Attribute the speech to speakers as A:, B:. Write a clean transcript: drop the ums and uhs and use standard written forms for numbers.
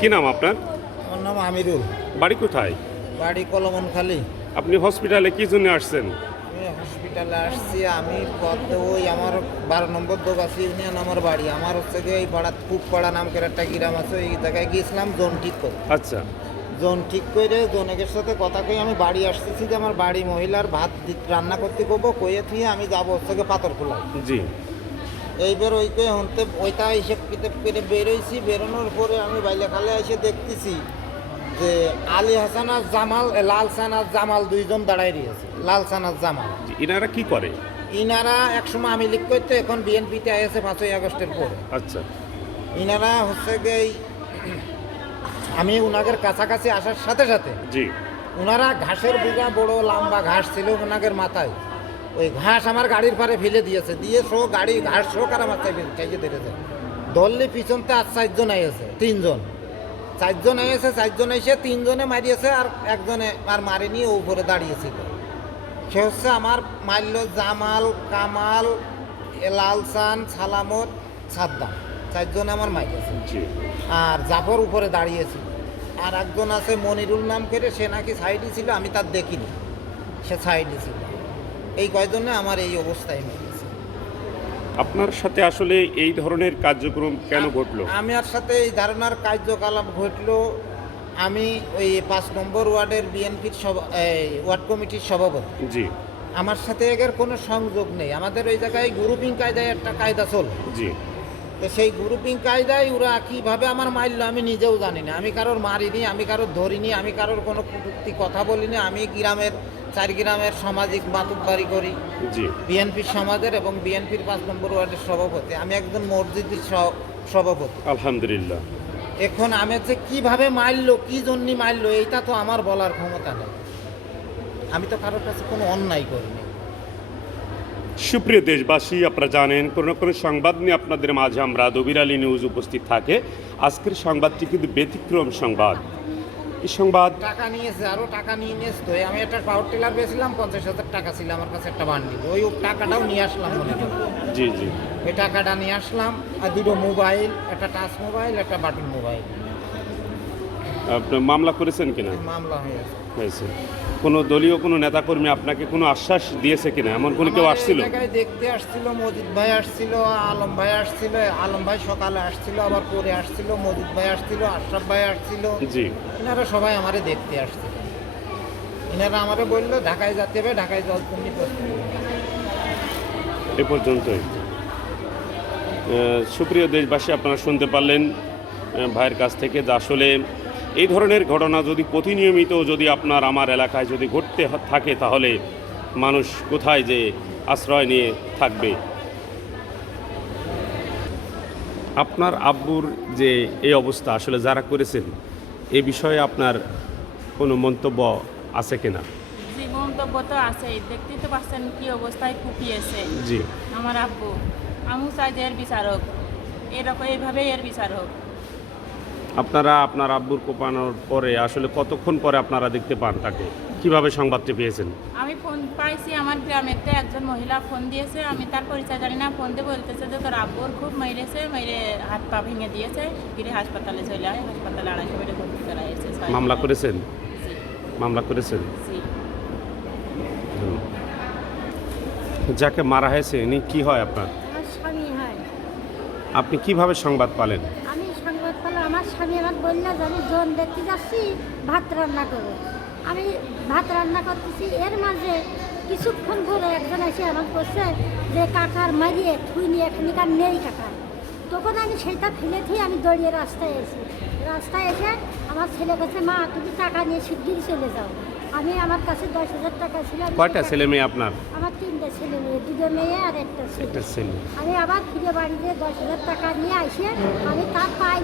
A: কি নাম আপনার?
B: আমার নাম আমিরুল।
A: বাড়ি কোথায়?
B: বাড়ি কলমনখালি।
A: আপনি হসপিটালে কি জন্য আসছেন?
B: আমি হসপিটালে আসছি। আমি ওই আমার 12 নম্বর দোগাছি ইউনিয়ন আমার বাড়ি। আমার হচ্ছে গিয়ে এই পাড়া পাড়া নাম করে একটা গ্রাম আছে, এই জায়গায় গিয়েছিলাম জোন ঠিক করে।
A: আচ্ছা,
B: জোন ঠিক করে জোনেকের সাথে কথা কই আমি বাড়ি আসতেছি যে আমার বাড়ি মহিলার ভাত রান্না করতে করবো কয়ে থিয়ে আমি যাবো হচ্ছে গিয়ে পাথর খোলায়।
A: জি।
B: এইবার ওইকে হতে ওইটা হিসেব কিতাব করে বেরোইছি। বেরোনোর পরে আমি বাইলে খালে এসে দেখতেছি যে আলী হাসান আর জামাল, লালসান আর জামাল দুইজন দাঁড়াই রয়েছে। লালসান আর জামাল
A: এনারা কি করে?
B: ইনারা একসময় আমি লিখ করতে, এখন বিএনপিতে আসে 5ই আগস্টের পরে।
A: আচ্ছা,
B: ইনারা হচ্ছে গিয়ে আমি উনাদের কাছাকাছি আসার সাথে সাথে
A: জি,
B: উনারা ঘাসের বুগা বড় লম্বা ঘাস ছিল ওনাদের মাথায়। ওই ঘাস আমার গাড়ির পারে ফেলে দিয়েছে, দিয়ে শো গাড়ি ঘাস শো আর আমার চাইছে ধরেছে। ধরলে পিছনতে আর 4 জন এসেছে, 3 জন 4 জন এসেছে। 4 জন এসে 3 জনে মারিয়েছে আর একজনে আর মারেনি, ও উপরে দাঁড়িয়েছিল। সে হচ্ছে আমার মারল জামাল, কামাল, লালসান, সালামত, সাদ্দাম, 4 জনে আমার মারিয়েছে।
A: জি।
B: আর জাফর উপরে দাঁড়িয়েছিল। আর একজন আছে মনিরুল নাম করে, সে নাকি সাইডে ছিল, আমি তার দেখিনি, সে সাইডে ছিল। এই কয়জনে আমার এই অবস্থায় মেরেছে।
A: আপনার সাথে আসলে এই ধরনের কার্যক্রম কেন ঘটলো?
B: আমার সাথে এই ধারণার কার্যকলাপ ঘটলো, আমি ওই 5 নম্বর ওয়ার্ডের বিএনপির ওয়ার্ড কমিটির সভাপতি।
A: জি,
B: আমার সাথে এর কোনো সংযোগ নেই। আমাদের ওই জায়গায় গ্রুপিং কায়দায় একটা কায়দা চলে।
A: জি।
B: তো সেই গ্রুপিং কায়দায় ওরা কীভাবে আমার মারলো আমি নিজেও জানি না। আমি কারোর মারিনি, আমি কারোর ধরিনি, আমি কারোর কোনো কটূক্তি কথা বলিনি। আমি গ্রামের 4 গ্রামের সামাজিক মাতুব্বারি করি,
A: জি।
B: বিএনপির সমাজের এবং বিএনপির 5 নম্বর ওয়ার্ডের সভাপতি। আমি একজন মসজিদের সভাপতি।
A: আলহামদুলিল্লাহ।
B: এখন আমি হচ্ছে কীভাবে মারলো, কী জন্যে মারলো, এইটা তো আমার বলার ক্ষমতা নেই। আমি তো কারোর কাছে কোনো অন্যায় করিনি।
A: সুপ্রিয় দেশবাসী, আপনারা জানেন কোনো কোনো সংবাদ নিয়ে আপনাদের মাঝে আমরা দবির আলী নিউজ উপস্থিত থাকে। আজকের সংবাদটি কিন্তু ব্যতিক্রম সংবাদ। এই সংবাদ
B: টাকা নিয়েছে, আরও টাকা নিয়েছে। তো আমি একটা পাওয়ার টিলার পেয়েছিলাম, 50,000 টাকা ছিল আমার কাছে, একটা বান্ডিল। ওই টাকাটাও নিয়ে আসলাম মনে করি।
A: জি, জি।
B: ওই টাকাটা নিয়ে আসলাম, আর 2টো মোবাইল, একটা টাচ মোবাইল, একটা বাটন মোবাইল।
A: আপনি মামলা করেছেন কিনা?
B: মামলা
A: হয়েছে। কোনো দলীয় কোনো নেতাকর্মী আপনাকে কোনো আশ্বাস দিয়েছে কিনা? এমন কোনো কেউ আসছিল?
B: দেখতে আসছিল, মজিদ ভাই আসছিল, আলম ভাই আসছিল। আলম ভাই সকালে আসছিল, আবার পরে আসছিল। মজিদ ভাই আসছিল, আশরাফ ভাই আসছিল।
A: জি।
B: এনারা সবাই আমারে দেখতে আসছিল। এনারা আমারে বললো ঢাকায় যেতে হবে, ঢাকায় জল তুমি প্রস্তুত।
A: এ পর্যন্তই। সুপ্রিয় দেশবাসী, আপনারা শুনতে পারলেন ভাইয়ের কাছ থেকে যে আসলে এই ধরনের ঘটনা যদি প্রতিনিয়মিত যদি আপনার আমার এলাকায় যদি ঘটতে থাকে, তাহলে মানুষ কোথায় যে আশ্রয় নিয়ে থাকবে। আপনার আব্বুর যে এই অবস্থা আসলে যারা করেছেন, এ বিষয়ে আপনার কোনো মন্তব্য আছে কিনা?
C: জি, মন্তব্য তো আছে। দেখতেই তো পাচ্ছেন কি অবস্থায় কুপিয়েছে
A: জি।
C: আমার আব্বু। আমি চাই যে এর বিচারক এরকম এইভাবেই এর বিচার হোক।
A: আপনারা আপনার আব্বুর কোপানোর পরে আসলে কতক্ষণ পরে আপনারা দেখতে পান তাকে? কিভাবে সংবাদটি পেয়েছেন?
C: আমি ফোন পাইছি, আমার গ্রামেতে একজন মহিলা ফোন দিয়েছে, আমি তার পরিচয় জানি না। ফোন দিয়ে বলতেছে যে তোর আব্বুর খুব মেরেছে, মেরে হাত পা ভেঙে দিয়েছে, গিয়ে হাসপাতালে চলে আয়। হাসপাতালে 250 বেডে ভর্তি করা হয়েছে।
A: মামলা করেছেন?
C: জি,
A: মামলা করেছেন?
C: জি।
A: যাকে মারা হয়েছে ইনি কি হয় আপনার?
D: আমার স্বামী হয়।
A: আপনি কিভাবে সংবাদ পেলেন?
D: আমি সংবাদ পেলাম, আমার স্বামী আমার বললো যে আমি জোন দেখতে যাচ্ছি, ভাত রান্না করবো। আমি ভাত রান্না করতেছি, এর মাঝে কিছুক্ষণ পরে একজন এসে আমার বলছে যে কাকার মারিয়ে থুই নিয়ে এখানকার নেই কাকা। তখন আমি সেইটা ফেলে দিয়ে আমি দৌড়িয়ে রাস্তায় এসেছি। রাস্তায় এসে আমার ছেলে কাছে, মা তুমি টাকা নিয়ে শিগগিরই চলে যাও। আমি আমার কাছে 10,000 টাকা ছিল।
A: কয়টা ছেলে মেয়ে আপনার?
D: আমার 3টে ছেলে মেয়ে, 2 মেয়ে আর একটা ছেলে।
A: একটা ছেলে।
D: আমি আবার ফিরে বাড়িতে 10,000 টাকা নিয়ে আসে আমি তার পায়ে